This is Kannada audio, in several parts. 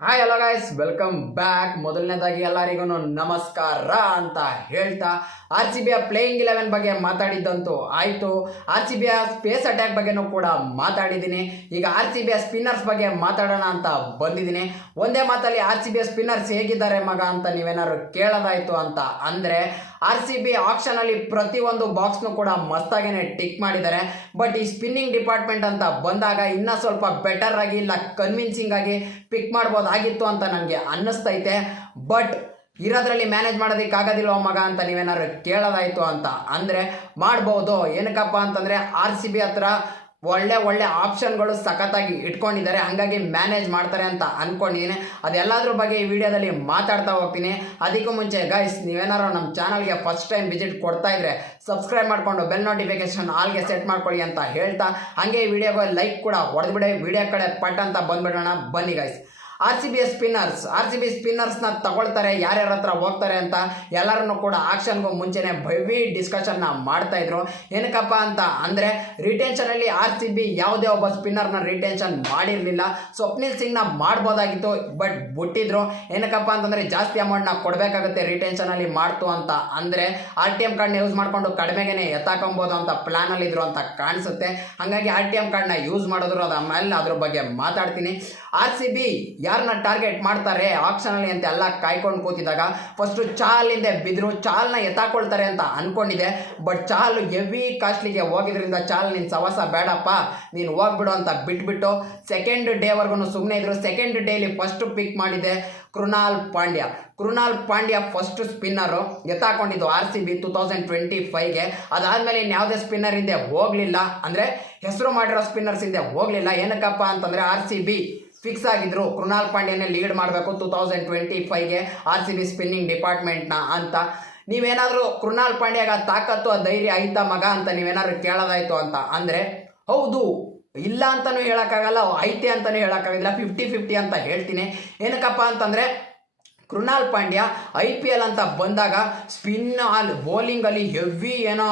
Hi hello guys welcome back ಮೊದಲನೇದಾಗಿ ಎಲ್ಲರಿಗೂ ನಮಸ್ಕಾರ ಅಂತ ಹೇಳ್ತಾ ಆರ್ ಸಿ ಬಿಯ ಪ್ಲೇಯಿಂಗ್ ಇಲೆವೆನ್ ಬಗ್ಗೆ ಮಾತಾಡಿದ್ದಂತೂ ಆಯಿತು. ಆರ್ ಸಿ ಬಿಯ ಸ್ಪೇಸ್ ಅಟ್ಯಾಕ್ ಬಗ್ಗೆನೂ ಕೂಡ ಮಾತಾಡಿದ್ದೀನಿ. ಈಗ ಆರ್ ಸಿ ಬಿಯ ಸ್ಪಿನ್ನರ್ಸ್ ಬಗ್ಗೆ ಮಾತಾಡೋಣ ಅಂತ ಬಂದಿದ್ದೀನಿ. ಒಂದೇ ಮಾತಲ್ಲಿ ಆರ್ ಸಿ ಬಿಯ ಸ್ಪಿನ್ನರ್ಸ್ ಹೇಗಿದ್ದಾರೆ ಮಗ ಅಂತ ನೀವೇನಾದ್ರು ಕೇಳೋದಾಯಿತು ಅಂತ ಅಂದರೆ ಆರ್ ಸಿ ಬಿ ಆಪ್ಷನಲ್ಲಿ ಪ್ರತಿಯೊಂದು ಬಾಕ್ಸ್ನು ಕೂಡ ಮಸ್ತಾಗೇನೆ ಟಿಕ್ ಮಾಡಿದ್ದಾರೆ. ಬಟ್ ಈ ಸ್ಪಿನ್ನಿಂಗ್ ಡಿಪಾರ್ಟ್ಮೆಂಟ್ ಅಂತ ಬಂದಾಗ ಇನ್ನೂ ಸ್ವಲ್ಪ ಬೆಟರ್ ಆಗಿ ಇಲ್ಲ ಕನ್ವಿನ್ಸಿಂಗ್ ಆಗಿ ಪಿಕ್ ಮಾಡ್ಬೋದಾಗಿತ್ತು ಅಂತ ನನಗೆ ಅನ್ನಿಸ್ತೈತೆ. ಬಟ್ ಇರೋದ್ರಲ್ಲಿ ಮ್ಯಾನೇಜ್ ಮಾಡೋದಕ್ಕಾಗೋದಿಲ್ವ ಮಗ ಅಂತ ನೀವೇನಾದ್ರು ಕೇಳೋದಾಯಿತು ಅಂತ. ಅಂದರೆ ಮಾಡ್ಬೋದು. ಏನಕ್ಕಪ್ಪ ಅಂತಂದರೆ ಆರ್ ಸಿ ಬಿ ಹತ್ರ ಒಳ್ಳೆ ಒಳ್ಳೆ ಆಪ್ಷನ್ಗಳು ಸಖತ್ತಾಗಿ ಇಟ್ಕೊಂಡಿದ್ದಾರೆ. ಹಾಗಾಗಿ ಮ್ಯಾನೇಜ್ ಮಾಡ್ತಾರೆ ಅಂತ ಅಂದ್ಕೊಂಡಿದ್ದೀನಿ ಅದೆಲ್ಲದ್ರ ಬಗ್ಗೆ ಈ ವಿಡಿಯೋದಲ್ಲಿ ಮಾತಾಡ್ತಾ ಹೋಗ್ತೀನಿ. ಅದಕ್ಕೂ ಮುಂಚೆ ಗೈಸ್ ನೀವೇನಾರು ನಮ್ಮ ಚಾನಲ್ಗೆ ಫಸ್ಟ್ ಟೈಮ್ ವಿಸಿಟ್ ಕೊಡ್ತಾ ಇದ್ರೆ ಸಬ್ಸ್ಕ್ರೈಬ್ ಮಾಡಿಕೊಂಡು ಬೆಲ್ ನೋಟಿಫಿಕೇಶನ್ ಆಲ್ಗೆ ಸೆಟ್ ಮಾಡ್ಕೊಳ್ಳಿ ಅಂತ ಹೇಳ್ತಾ. ಹಾಗೆ ಈ ವಿಡಿಯೋಗೆ ಲೈಕ್ ಕೂಡ ಹೊಡೆದ್ಬಿಡಿ. ವಿಡಿಯೋ ಕಡೆ ಪಟ್ ಅಂತ ಬಂದ್ಬಿಡೋಣ. ಬನ್ನಿ guys R C B spinners R C B ಸ್ಪಿನ್ನರ್ಸ್ನ ತಗೊಳ್ತಾರೆ, ಯಾರ್ಯಾರ ಹತ್ರ ಹೋಗ್ತಾರೆ ಅಂತ ಎಲ್ಲರನ್ನು ಕೂಡ ಆಕ್ಷನ್ಗೂ ಮುಂಚೆನೇ ಭವಿ ಡಿಸ್ಕಷನ್ನ ಮಾಡ್ತಾ ಇದ್ರು. ಏನಕ್ಕಪ್ಪ ಅಂತ ಅಂದರೆ ರಿಟೆನ್ಷನಲ್ಲಿ ಆರ್ ಸಿ ಬಿ ಯಾವುದೇ ಒಬ್ಬ ಸ್ಪಿನ್ನರ್ನ ರಿಟೆನ್ಷನ್ ಮಾಡಿರಲಿಲ್ಲ. ಸ್ವಪ್ನಿಲ್ ಸಿಂಗ್ನ ಮಾಡ್ಬೋದಾಗಿತ್ತು ಬಟ್ ಬಿಟ್ಟಿದ್ರು. ಏನಕ್ಕಪ್ಪ ಅಂತಂದರೆ, ಜಾಸ್ತಿ ಅಮೌಂಟ್ನ ಕೊಡಬೇಕಾಗುತ್ತೆ ರಿಟೆನ್ಷನಲ್ಲಿ ಮಾಡ್ತು ಅಂತ ಅಂದರೆ ಆರ್ ಟಿ ಎಂ ಕಾರ್ಡ್ನ ಯೂಸ್ ಮಾಡಿಕೊಂಡು ಕಡಿಮೆಗೆ ಎತ್ತಾಕೊಬೋದು ಅಂತ ಪ್ಲ್ಯಾನಲ್ಲಿ ಇದ್ರು ಅಂತ ಕಾಣಿಸುತ್ತೆ. ಹಾಗಾಗಿ ಆರ್ ಟಿ ಎಂ ಕಾರ್ಡ್ನ ಯೂಸ್ ಮಾಡಿದ್ರು, ಅದು ಮೇಲೆ ಅದ್ರ ಬಗ್ಗೆ ಮಾತಾಡ್ತೀನಿ. ಆರ್ ಸಿ ಬಿ ಯಾರನ್ನ ಟಾರ್ಗೆಟ್ ಮಾಡ್ತಾರೆ ಆಕ್ಷನಲ್ಲಿ ಅಂತ ಎಲ್ಲ ಕಾಯ್ಕೊಂಡು ಕೂತಿದ್ದಾಗ ಫಸ್ಟು ಚಾಲಿಂದೆ ಬಿದ್ರು, ಚಾಲ್ನ ಎತ್ತಾಕೊಳ್ತಾರೆ ಅಂತ ಅನ್ಕೊಂಡಿದೆ ಬಟ್ ಚಾಲ್ ಹೆವಿ ಕಾಸ್ಟ್ಲಿಗೆ ಹೋಗಿದ್ರಿಂದ ಚಾಲ್ ನಿನ್ನ ಸವಾಸ ಬೇಡಪ್ಪ, ನೀನು ಹೋಗ್ಬಿಡು ಅಂತ ಬಿಟ್ಬಿಟ್ಟು ಸೆಕೆಂಡ್ ಡೇವರೆಗೂ ಸುಮ್ಮನೆ ಇದ್ರು. ಸೆಕೆಂಡ್ ಡೇಲಿ ಫಸ್ಟ್ ಪಿಕ್ ಮಾಡಿದೆ Krunal Pandya. Krunal Pandya first spinner ಎತ್ತಾಕೊಂಡಿದ್ದು R C B two thousand twenty ಫೈವ್ಗೆ ಅದಾದಮೇಲೆ ಇನ್ಯಾವುದೇ ಸ್ಪಿನ್ನರ್ ಹಿಂದೆ ಹೋಗಲಿಲ್ಲ. ಅಂದರೆ ಹೆಸರು ಮಾಡಿರೋ ಸ್ಪಿನ್ನರ್ಸ್ ಹಿಂದೆ ಹೋಗಲಿಲ್ಲ. ಏನಕ್ಕಪ್ಪ ಅಂತಂದರೆ ಆರ್ ಸಿ ಬಿ ಫಿಕ್ಸ್ ಆಗಿದ್ರು. ಕೃಣಾಲ್ ಪಾಂಡ್ಯನೇ ಲೀಡ್ ಮಾಡಬೇಕು ಟೂ ತೌಸಂಡ್ ಟ್ವೆಂಟಿ ಫೈವ್ಗೆ ಆರ್ ಸಿ ಬಿ ಸ್ಪಿನ್ನಿಂಗ್ ಡಿಪಾರ್ಟ್ಮೆಂಟ್ನ ಅಂತ. ನೀವೇನಾದರೂ ಕೃಣಾಲ್ ಪಾಂಡ್ಯಾಗ ತಾಕತ್ತು ಆ ಧೈರ್ಯ ಐತಾ ಮಗ ಅಂತ ನೀವೇನಾದ್ರೂ ಕೇಳೋದಾಯ್ತು ಅಂತ ಅಂದರೆ, ಹೌದು, ಇಲ್ಲ ಅಂತಲೂ ಹೇಳೋಕ್ಕಾಗಲ್ಲ ಐತೆ ಅಂತಲೂ ಹೇಳೋಕ್ಕಾಗಿಲ್ಲ ಫಿಫ್ಟಿ ಫಿಫ್ಟಿ ಅಂತ ಹೇಳ್ತೀನಿ. ಏನಕ್ಕಪ್ಪ ಅಂತಂದರೆ Krunal Pandya, I P L ಅಂತ ಬಂದಾಗ ಸ್ಪಿನ್ ಅಲ್ಲಿ ಬೌಲಿಂಗಲ್ಲಿ ಹೆವಿ ಏನೋ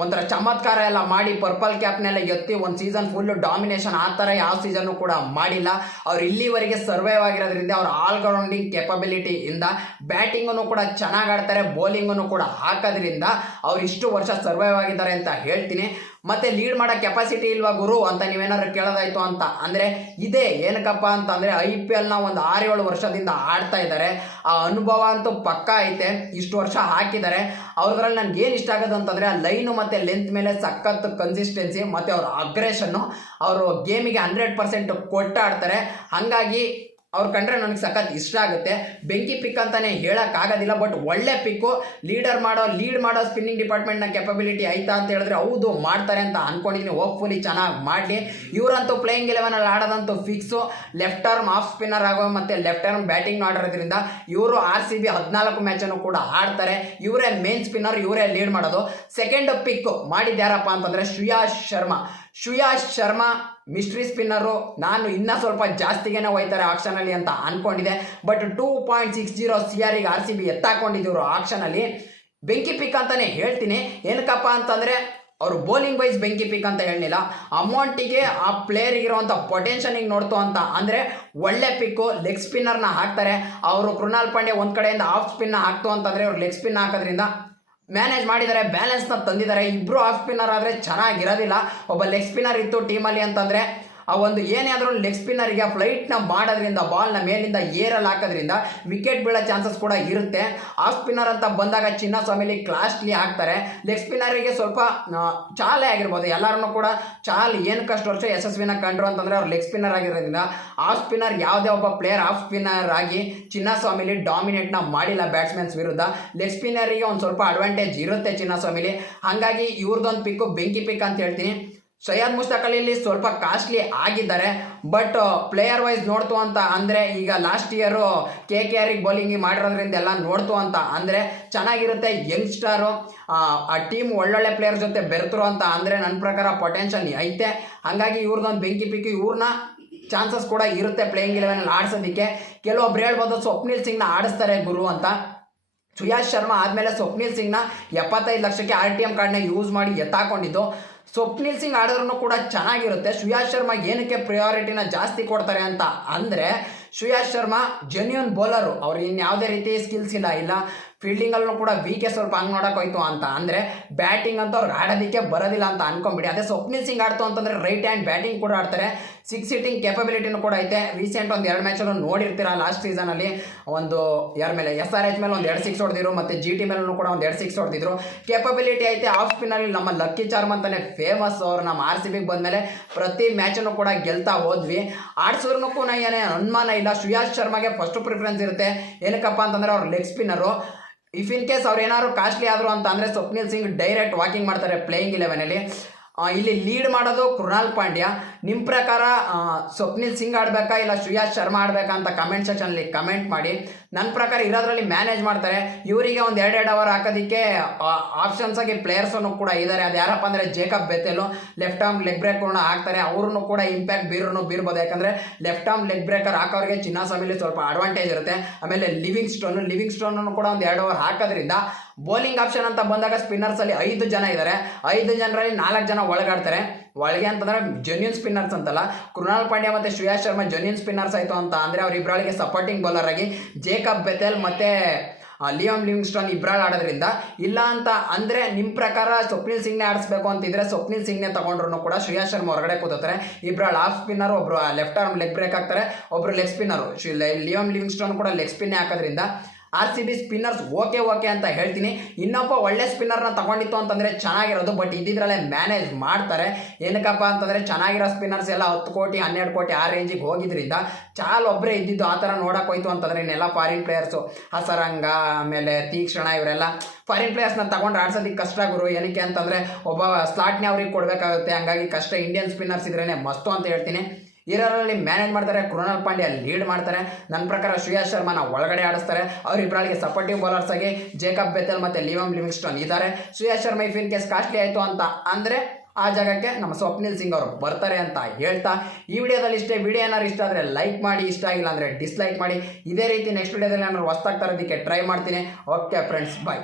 ಒಂಥರ ಚಮತ್ಕಾರ ಎಲ್ಲ ಮಾಡಿ ಪರ್ಪಲ್ ಕ್ಯಾಪ್ನೆಲ್ಲ ಎತ್ತಿ ಒಂದು ಸೀಸನ್ ಫುಲ್ಲು ಡಾಮಿನೇಷನ್ ಆ ಥರ ಯಾವ ಸೀಸನ್ನು ಕೂಡ ಮಾಡಿಲ್ಲ. ಅವ್ರು ಇಲ್ಲಿವರೆಗೆ ಸರ್ವೈವ್ ಆಗಿರೋದ್ರಿಂದ ಅವ್ರ ಆಲ್ರೌಂಡಿಂಗ್ ಕೆಪಬಿಲಿಟಿ ಇಂದ ಬ್ಯಾಟಿಂಗನ್ನು ಕೂಡ ಚೆನ್ನಾಗಿ ಆಡ್ತಾರೆ ಬೌಲಿಂಗನ್ನು ಕೂಡ ಹಾಕೋದ್ರಿಂದ ಅವ್ರು ಇಷ್ಟು ವರ್ಷ ಸರ್ವೈವ್ ಆಗಿದ್ದಾರೆ ಅಂತ ಹೇಳ್ತೀನಿ. ಮತ್ತೆ ಲೀಡ್ ಮಾಡೋ ಕೆಪಾಸಿಟಿ ಇಲ್ವಾ ಗುರು ಅಂತ ನೀವೇನಾದ್ರು ಕೇಳೋದಾಯ್ತು ಅಂತ. ಅಂದರೆ ಇದೇ ಏನಕ್ಕಪ್ಪ ಅಂತಂದರೆ ಐ ಪಿ ಎಲ್ನ ಒಂದು ಆರು ಏಳು ವರ್ಷದಿಂದ ಆಡ್ತಾ ಇದ್ದಾರೆ. ಆ ಅನುಭವ ಅಂತೂ ಪಕ್ಕ ಐತೆ. ಇಷ್ಟು ವರ್ಷ ಹಾಕಿದ್ದಾರೆ. ಅವ್ರಲ್ಲಿ ನನಗೆ ಏನು ಇಷ್ಟ ಆಗೋದು ಅಂತಂದರೆ ಆ ಲೈನು ಮತ್ತು ಲೆಂತ್ ಮೇಲೆ ಸಖತ್ ಕನ್ಸಿಸ್ಟೆನ್ಸಿ ಮತ್ತು ಅವ್ರ ಅಗ್ರೆಷನ್ನು ಅವರು ಗೇಮಿಗೆ ಹಂಡ್ರೆಡ್ ಪರ್ಸೆಂಟ್ ಕೊಟ್ಟಾಡ್ತಾರೆ. ಹಾಗಾಗಿ ಅವ್ರು ಕಂಡ್ರೆ ನನಗೆ ಸಖತ್ ಇಷ್ಟ ಆಗುತ್ತೆ. ಬೆಂಕಿ ಪಿಕ್ ಅಂತಾನೆ ಹೇಳೋಕ್ಕಾಗೋದಿಲ್ಲ ಬಟ್ ಒಳ್ಳೆ ಪಿಕ್ಕು. ಲೀಡರ್ ಮಾಡೋ, ಲೀಡ್ ಮಾಡೋ ಸ್ಪಿನ್ನಿಂಗ್ ಡಿಪಾರ್ಟ್ಮೆಂಟ್ನ ಕೆಪಬಿಲಿಟಿ ಐತಾ ಅಂತ ಹೇಳಿದ್ರೆ ಹೌದು, ಮಾಡ್ತಾರೆ ಅಂತ ಅನ್ಕೊಂಡಿದ್ದೀನಿ ಹೋಪ್ಫುಲಿ ಚೆನ್ನಾಗಿ ಮಾಡಲಿ. ಇವರಂತೂ ಪ್ಲೇಯಿಂಗ್ ಇಲೆವೆನಲ್ಲಿ ಆಡೋದಂತೂ fix left arm off spinner ಆಗೋ ಮತ್ತು ಲೆಫ್ಟ್ ಆರ್ಮ್ ಬ್ಯಾಟಿಂಗ್ ಮಾಡಿರೋದ್ರಿಂದ ಇವರು ಆರ್ ಸಿ ಬಿ ಹದಿನಾಲ್ಕು ಮ್ಯಾಚನ್ನು ಕೂಡ ಆಡ್ತಾರೆ. ಇವರೇ ಮೇನ್ ಸ್ಪಿನ್ನರ್ ಇವರೇ ಲೀಡ್ ಮಾಡೋದು. ಸೆಕೆಂಡ್ ಪಿಕ್ ಮಾಡಿದ್ಯಾರಪ್ಪ ಅಂತಂದರೆ ಶ್ರೇಯಾಸ್ ಶರ್ಮಾ. ಶ್ರೇಯಾಸ್ ಶರ್ಮಾ ಮಿಸ್ಟ್ರಿ ಸ್ಪಿನ್ನರು ನಾನು ಇನ್ನೂ ಸ್ವಲ್ಪ ಜಾಸ್ತಿಗೇನೆ ಹೋಯ್ತಾರೆ ಆಕ್ಷನಲ್ಲಿ ಅಂತ ಅಂದ್ಕೊಂಡಿದ್ದೆ but two point six zero C ಆರಿಗೆ R C B ಎತ್ತಾಕೊಂಡಿದ್ರು ಆಕ್ಷನಲ್ಲಿ ಬೆಂಕಿ ಪಿಕ್ ಅಂತಲೇ ಹೇಳ್ತೀನಿ. ಏನಕ್ಕಪ್ಪ ಅಂತಂದರೆ, ಅವರು ಬೌಲಿಂಗ್ ವೈಸ್ ಬೆಂಕಿ ಪಿಕ್ ಅಂತ ಹೇಳಲಿಲ್ಲ ಅಮೌಂಟಿಗೆ ಆ ಪ್ಲೇಯರ್ಗೆ ಇರುವಂಥ ಪೊಟೆನ್ಷಿಯಲಿಗೆ ನೋಡ್ತು ಅಂತ ಅಂದರೆ, ಒಳ್ಳೆ ಪಿಕ್ಕು ಲೆಗ್ ಸ್ಪಿನ್ನರ್ನ ಹಾಕ್ತಾರೆ. ಅವರು ಕೃಣಾಲ್ ಪಾಂಡೆ ಒಂದು ಕಡೆಯಿಂದ ಆಫ್ ಸ್ಪಿನ್ನ ಹಾಕ್ತು ಅಂತಂದರೆ ಅವ್ರು ಲೆಗ್ ಸ್ಪಿನ್ ಹಾಕೋದ್ರಿಂದ ಮ್ಯಾನೇಜ್ ಮಾಡಿದ್ದಾರೆ ಬ್ಯಾಲೆನ್ಸ್ನ ತಂದಿದ್ದಾರೆ. ಇಬ್ಬರು ಆಫ್ ಸ್ಪಿನ್ನರ್ ಆದರೆ ಚೆನ್ನಾಗಿರೋದಿಲ್ಲ. ಒಬ್ಬ ಲೆಗ್ ಸ್ಪಿನ್ನರ್ ಇತ್ತು ಟೀಮಲ್ಲಿ ಅಂತಂದರೆ ಆ ಒಂದು ಏನೇ ಆದರೂ ಲೆಗ್ ಸ್ಪಿನ್ನರಿಗೆ ಫ್ಲೈಟ್ನ ಮಾಡೋದ್ರಿಂದ ಬಾಲ್ನ ಮೇಲಿಂದ ಏರಲ್ಲಿ ಹಾಕೋದ್ರಿಂದ ವಿಕೆಟ್ ಬೀಳೋ ಚಾನ್ಸಸ್ ಕೂಡ ಇರುತ್ತೆ. ಆಫ್ ಸ್ಪಿನ್ನರ್ ಅಂತ ಬಂದಾಗ ಚಿನ್ನಸ್ವಾಮಿಲಿ ಕ್ಲಾಸ್ಲಿ ಹಾಕ್ತಾರೆ. ಲೆಗ್ ಸ್ಪಿನ್ನರಿಗೆ ಸ್ವಲ್ಪ ಚಾಲೆ ಆಗಿರ್ಬೋದು. ಎಲ್ಲರೂ ಕೂಡ ಚಾಲ್ ಕಷ್ಟ ವರ್ಷ ಯಶಸ್ವಿನ ಕಂಡ್ರು ಅಂತಂದರೆ ಅವ್ರು ಲೆಗ್ ಸ್ಪಿನ್ನರ್ ಆಗಿರೋದ್ರಿಂದ ಆಫ್ ಸ್ಪಿನ್ನರ್ ಯಾವುದೇ ಒಬ್ಬ ಪ್ಲೇಯರ್ ಆಫ್ ಸ್ಪಿನ್ನರ್ ಆಗಿ ಚಿನ್ನಸ್ವಾಮಿಲಿ ಡಾಮಿನೇಟ್ನ ಮಾಡಿಲ್ಲ ಬ್ಯಾಟ್ಸ್ಮನ್ಸ್ ವಿರುದ್ಧ. ಲೆಗ್ ಸ್ಪಿನ್ನರಿಗೆ ಒಂದು ಸ್ವಲ್ಪ ಅಡ್ವಾಂಟೇಜ್ ಇರುತ್ತೆ ಚಿನ್ನಸ್ವಾಮಿಲಿ. ಹಾಗಾಗಿ ಇವ್ರದ್ದೊಂದು ಪಿಕ್ಕು ಬೆಂಕಿ ಪಿಕ್ ಅಂತ ಹೇಳ್ತೀನಿ. ಸೈಯದ್ ಮುಷ್ತಾಕ್ ಅಲಿಲಿ ಸ್ವಲ್ಪ ಕಾಸ್ಟ್ಲಿ ಆಗಿದ್ದಾರೆ. ಬಟ್ ಪ್ಲೇಯರ್ ವೈಸ್ ನೋಡ್ತು ಅಂತ ಅಂದರೆ ಈಗ ಲಾಸ್ಟ್ ಇಯರು ಕೆ ಕೆ ಆರಿಗೆ ಬೌಲಿಂಗ್ ಮಾಡಿರೋದ್ರಿಂದ ಎಲ್ಲ ನೋಡ್ತು ಅಂತ ಅಂದರೆ ಚೆನ್ನಾಗಿರುತ್ತೆ ಯಂಗ್ಸ್ಟರು ಆ ಟೀಮ್ ಒಳ್ಳೊಳ್ಳೆ ಪ್ಲೇಯರ್ ಜೊತೆ ಬೆರೆತರು ಅಂತ ಅಂದರೆ ನನ್ನ ಪ್ರಕಾರ ಪೊಟೆನ್ಷಿಯಲ್ ಐತೆ. ಹಾಗಾಗಿ ಇವ್ರದ್ದೊಂದು ಬೆಂಕಿ ಪಿಕ್ಕಿ ಇವ್ರನ್ನ ಚಾನ್ಸಸ್ ಕೂಡ ಇರುತ್ತೆ ಪ್ಲೇಯಿಂಗ್ ಇಲೆವೆನಲ್ಲಿ ಆಡ್ಸೋದಕ್ಕೆ. ಕೆಲವೊಬ್ರು ಹೇಳ್ಬೋದು ಸ್ವಪ್ನಿಲ್ ಸಿಂಗ್ನ ಆಡಿಸ್ತಾರೆ ಗುರು ಅಂತ. ಸುಯಾಶ್ ಶರ್ಮಾ ಆದಮೇಲೆ ಸ್ವಪ್ನಿಲ್ ಸಿಂಗ್ನ ಎಪ್ಪತ್ತೈದು ಲಕ್ಷಕ್ಕೆ ಆರ್ ಟಿ ಎಂ ಕಾರ್ಡ್ನ ಯೂಸ್ ಮಾಡಿ ಎತ್ತಾಕೊಂಡಿದ್ದು. ಸ್ವಪ್ನಿಲ್ ಸಿಂಗ್ ಆಡಿದ್ರೂ ಕೂಡ ಚೆನ್ನಾಗಿರುತ್ತೆ. ಶ್ರೇಯಾ ಶರ್ಮಾ ಏನಕ್ಕೆ ಪ್ರಿಯಾರಿಟಿನ ಜಾಸ್ತಿ ಕೊಡ್ತಾರೆ ಅಂತ ಅಂದರೆ, ಶ್ರೇಯಾ ಶರ್ಮಾ ಜೆನ್ಯೂನ್ ಬೌಲರು ಅವ್ರಿಗೆ ಇನ್ಯಾವುದೇ ರೀತಿ ಸ್ಕಿಲ್ಸ್ ಇಲ್ಲ. ಇಲ್ಲ ಫೀಲ್ಡಿಂಗಲ್ಲೂ ಕೂಡ ವೀಕೆ ಸ್ವಲ್ಪ ಹಂಗೆ ನೋಡೋಕ್ಕೋಯ್ತು ಅಂತ ಅಂದರೆ ಬ್ಯಾಟಿಂಗ್ ಅಂತ ಅವ್ರು ಆಡೋದಕ್ಕೆ ಬರೋದಿಲ್ಲ ಅಂತ ಅನ್ಕೊಂಬಿಡಿ ಅದೇ ಸ್ವಪ್ನಿಲ್ ಸಿಂಗ್ ಆಡ್ತು ಅಂತಂದರೆ ರೈಟ್ ಹ್ಯಾಂಡ್ ಬ್ಯಾಟಿಂಗ್ ಕೂಡ ಆಡ್ತಾರೆ. ಸಿಕ್ಸ್ ಸಿಟಿಂಗ್ ಕೆಪಬಿಲಿಟಿನೂ ಕೂಡ ಐತೆ. ರೀಸೆಂಟ್ ಒಂದು ಎರಡು ಮ್ಯಾಚಲ್ಲೂ ನೋಡಿರ್ತೀರ ಲಾಸ್ಟ್ ಸೀಸನಲ್ಲಿ ಒಂದು ಯಾರ ಮೇಲೆ? ಎಸ್ ಆರ್ ಎಚ್ ಮೇಲೆ ಒಂದು ಎರಡು ಸಿಕ್ಸ್ ಹೊಡೆದಿದ್ರು, ಮತ್ತು ಜಿ ಟಿ ಮೇಲೂ ಕೂಡ ಒಂದು ಎರಡು ಸಿಕ್ಸ್ ಹೊಡೆದಿದ್ರು. ಕೆಪಬಿಲಿಟಿ ಐತೆ. ಆಫ್ ಸ್ಪಿನ್ನಲ್ಲಿ ನಮ್ಮ ಲಕ್ಕಿ ಚಾರ್ಮ್ ಅಂತಲೇ ಫೇಮಸ್ ಅವರು. ನಮ್ಮ ಆರ್ ಸಿ ಬಿಗೆ ಬಂದಮೇಲೆ ಪ್ರತಿ ಮ್ಯಾಚನ್ನು ಕೂಡ ಗೆಲ್ತಾ ಹೋದ್ವಿ. ಆಡ್ಸೋರ್ನೂ ಕೂಡ ಏನೇ ಅನುಮಾನ ಇಲ್ಲ. ಶ್ರೇಯಾಸ್ ಶರ್ಮಾಗೆ ಫಸ್ಟ್ ಪ್ರಿಫರೆನ್ಸ್ ಇರುತ್ತೆ. ಏನಕ್ಕಪ್ಪ ಅಂತಂದರೆ ಅವ್ರು leg spinner if in case ಅವ್ರು ಏನಾದ್ರು ಕಾಸ್ಟ್ಲಿ ಆದರು ಅಂತ ಅಂದರೆ ಸ್ವಪ್ನಿಲ್ ಸಿಂಗ್ ಡೈರೆಕ್ಟ್ ವಾಕಿಂಗ್ ಮಾಡ್ತಾರೆ ಪ್ಲೇಯಿಂಗ್ ಇಲೆವೆನಲ್ಲಿ ಇಲ್ಲಿ ಲೀಡ್ ಮಾಡೋದು ಕೃಣಾಲ್ ಪಾಂಡ್ಯ. ನಿಮ್ಮ ಪ್ರಕಾರ ಸ್ವಪ್ನಿಲ್ ಸಿಂಗ್ ಆಡಬೇಕಾ ಇಲ್ಲ ಶ್ರೇಯಾಸ್ ಶರ್ಮಾ ಆಡಬೇಕಾ ಅಂತ ಕಮೆಂಟ್ ಸೆಕ್ಷನಲ್ಲಿ ಕಮೆಂಟ್ ಮಾಡಿ. ನನ್ನ ಪ್ರಕಾರ ಇರೋದ್ರಲ್ಲಿ ಮ್ಯಾನೇಜ್ ಮಾಡ್ತಾರೆ. ಇವರಿಗೆ ಒಂದು ಎರಡೆರಡು ಅವರ್ ಹಾಕೋದಕ್ಕೆ ಆಪ್ಷನ್ಸ್ ಆಗಿ ಪ್ಲೇಯರ್ಸನ್ನು ಕೂಡ ಇದ್ದಾರೆ ಅದು ಯಾರಪ್ಪ ಅಂದರೆ Jacob Bethell left arm leg break ಕೂಡ ಹಾಕ್ತಾರೆ. ಅವ್ರನ್ನು ಕೂಡ ಇಂಪ್ಯಾಕ್ಟ್ ಬೀರನ್ನು ಬೀರ್ಬೋದು. ಯಾಕಂದರೆ ಲೆಫ್ಟ್ ಆರ್ಮ್ ಲೆಗ್ ಬ್ರೇಕರ್ ಹಾಕೋರಿಗೆ ಚಿನ್ನಸ್ವಾಮಿಲಿ ಸ್ವಲ್ಪ ಅಡ್ವಾಂಟೇಜ್ ಇರುತ್ತೆ. ಆಮೇಲೆ ಲಿವಿಂಗ್ ಸ್ಟೋನು ಲಿವಿಂಗ್ ಸ್ಟೋನನ್ನು ಕೂಡ ಒಂದು ಎರಡು ಅವರ್ ಹಾಕೋದ್ರಿಂದ ಬೌಲಿಂಗ್ ಆಪ್ಷನ್ ಅಂತ ಬಂದಾಗ ಸ್ಪಿನ್ನರ್ಸ್ ಅಲ್ಲಿ ಐದು ಜನ ಇದ್ದಾರೆ ಐದು ಜನರಲ್ಲಿ ನಾಲ್ಕು ಜನ ಒಳಗಾಡ್ತಾರೆ. ಒಳಗೆ ಅಂತಂದ್ರೆ ಜೆನ್ಯೂನ್ ಸ್ಪಿನ್ನರ್ಸ್ ಅಂತಲ್ಲ. ಕೃಣಾಲ್ ಪಾಂಡ್ಯ ಮತ್ತೆ ಶ್ರೇಯಾ ಶರ್ಮಾ ಜೆನ್ಯೂನ್ ಸ್ಪಿನ್ನರ್ಸ್ ಆಯ್ತು ಅಂತ ಅಂದರೆ ಅವ್ರ ಇಬ್ಬರಳಿಗೆ ಸಪೋರ್ಟಿಂಗ್ ಬೌಲರ್ ಆಗಿ ಜೇಕಬ್ ಬೆತೆಲ್ ಮತ್ತೆ ಲಿಯೋಮ್ ಲಿವಿಂಗ್ಸ್ಟನ್ ಇಬ್ರಾಳ್ ಆಡೋದ್ರಿಂದ. ಇಲ್ಲ ಅಂತ ಅಂದ್ರೆ ನಿಮ್ಮ ಪ್ರಕಾರ ಸ್ವಪ್ನಿಲ್ ಸಿಂಗ್ನೇ ಆಡಿಸ್ಬೇಕು ಅಂತಿದ್ರೆ ಸ್ವಪ್ನಿಲ್ ಸಿಂಗ್ನೇ ತಗೊಂಡ್ರು ಕೂಡ ಶ್ರೇಯಾ ಶರ್ಮಾ ಹೊರಗಡೆ ಕೂತಾರೆ ಇಬ್ರಾಳ್ ಆಫ್ ಸ್ಪಿನ್ನರ್ ಒಬ್ರು ಲೆಫ್ಟ್ ಆರ್ಮ್ ಲೆಗ್ ಬ್ರೇಕ್ ಆಗ್ತಾರೆ ಒಬ್ರು ಲೆಗ್ ಸ್ಪಿನ್ನರು ಲಿಯೋಮ್ ಲಿವಿಂಗ್ಸ್ಟನ್ ಕೂಡ ಲೆಗ್ ಸ್ಪಿನ್ನೇ ಹಾಕೋದ್ರಿಂದ R C B spinners okay okay ಅಂತ ಹೇಳ್ತೀನಿ. ಇನ್ನೊಬ್ಬ ಒಳ್ಳೆ ಸ್ಪಿನ್ನರ್ನ ತಗೊಂಡಿತ್ತು ಅಂತಂದರೆ ಚೆನ್ನಾಗಿರೋದು ಬಟ್ ಇದ್ದಿದ್ರಲ್ಲೇ ಮ್ಯಾನೇಜ್ ಮಾಡ್ತಾರೆ. ಏನಕ್ಕಪ್ಪ ಅಂತಂದರೆ ಚೆನ್ನಾಗಿರೋ ಸ್ಪಿನ್ನರ್ಸ್ ಎಲ್ಲ ಹತ್ತು ಕೋಟಿ, ಹನ್ನೆರಡು ಕೋಟಿ ಆ ರೇಂಜಿಗೆ ಹೋಗಿದ್ರಿಂದ ಚಾಲ್ ಒಬ್ಬರೇ ಇದ್ದಿದ್ದು ಆ ಥರ ನೋಡೋಕ್ಕೋಯ್ತು ಹೋಯ್ತು ಅಂತಂದರೆ ಇನ್ನೆಲ್ಲ ಫಾರಿನ್ ಪ್ಲೇಯರ್ಸು ಹಸರಂಗ, ಆಮೇಲೆ ತೀಕ್ಷಣ ಇವರೆಲ್ಲ ಫಾರಿನ್ ಪ್ಲೇಯರ್ಸ್ನ ತಗೊಂಡು ಆಡ್ಸೋದಕ್ಕೆ ಕಷ್ಟ ಗುರು. ಏನಕ್ಕೆ ಅಂತಂದರೆ ಒಬ್ಬ ಸ್ಲಾಟ್ನೇ ಅವ್ರಿಗೆ ಕೊಡಬೇಕಾಗುತ್ತೆ. ಹಂಗಾಗಿ ಕಷ್ಟ ಇಂಡಿಯನ್ ಸ್ಪಿನ್ನರ್ಸ್ ಇದ್ರೇ ಮಸ್ತು ಅಂತ ಹೇಳ್ತೀನಿ. ಇರೋರಲ್ಲಿ ಮ್ಯಾನೇಜ್ ಮಾಡ್ತಾರೆ, ಕೃಣಾಲ್ ಪಾಂಡ್ಯ ಲೀಡ್ ಮಾಡ್ತಾರೆ. ನನ್ನ ಪ್ರಕಾರ ಶ್ರೇಯಾ ಶರ್ಮಾನ ಒಳಗಡೆ ಆಡಿಸ್ತಾರೆ. ಅವರಿಬ್ಬರಿಗೆ ಸಪೋರ್ಟಿವ್ ಬೌಲರ್ಸ್ ಆಗಿ ಜೇಕಬ್ ಬೆತೆಲ್ ಮತ್ತು ಲಿವಮ್ ಲಿವಿಂಗ್ಸ್ಟೋನ್ ಇದ್ದಾರೆ. Shreya Sharma if in case costly ಆಯಿತು ಅಂತ ಅಂದರೆ ಆ ಜಾಗಕ್ಕೆ ನಮ್ಮ ಸ್ವಪ್ನಿಲ್ ಸಿಂಗ್ ಅವರು ಬರ್ತಾರೆ ಅಂತ ಹೇಳ್ತಾ ಈ ವಿಡಿಯೋದಲ್ಲಿ ಇಷ್ಟೇ. ವಿಡಿಯೋ ಏನಾದ್ರು ಇಷ್ಟ ಆದರೆ ಲೈಕ್ ಮಾಡಿ, ಇಷ್ಟ ಆಗಿಲ್ಲ ಅಂದರೆ ಡಿಸ್ಲೈಕ್ ಮಾಡಿ. ಇದೇ ರೀತಿ ನೆಕ್ಸ್ಟ್ ವಿಡಿಯೋದಲ್ಲಿ ಏನಾದ್ರು ಹೊಸ್ತಾಗ್ತಾ ತರೋದಕ್ಕೆ ಟ್ರೈ ಮಾಡ್ತೀನಿ. Okay friends bye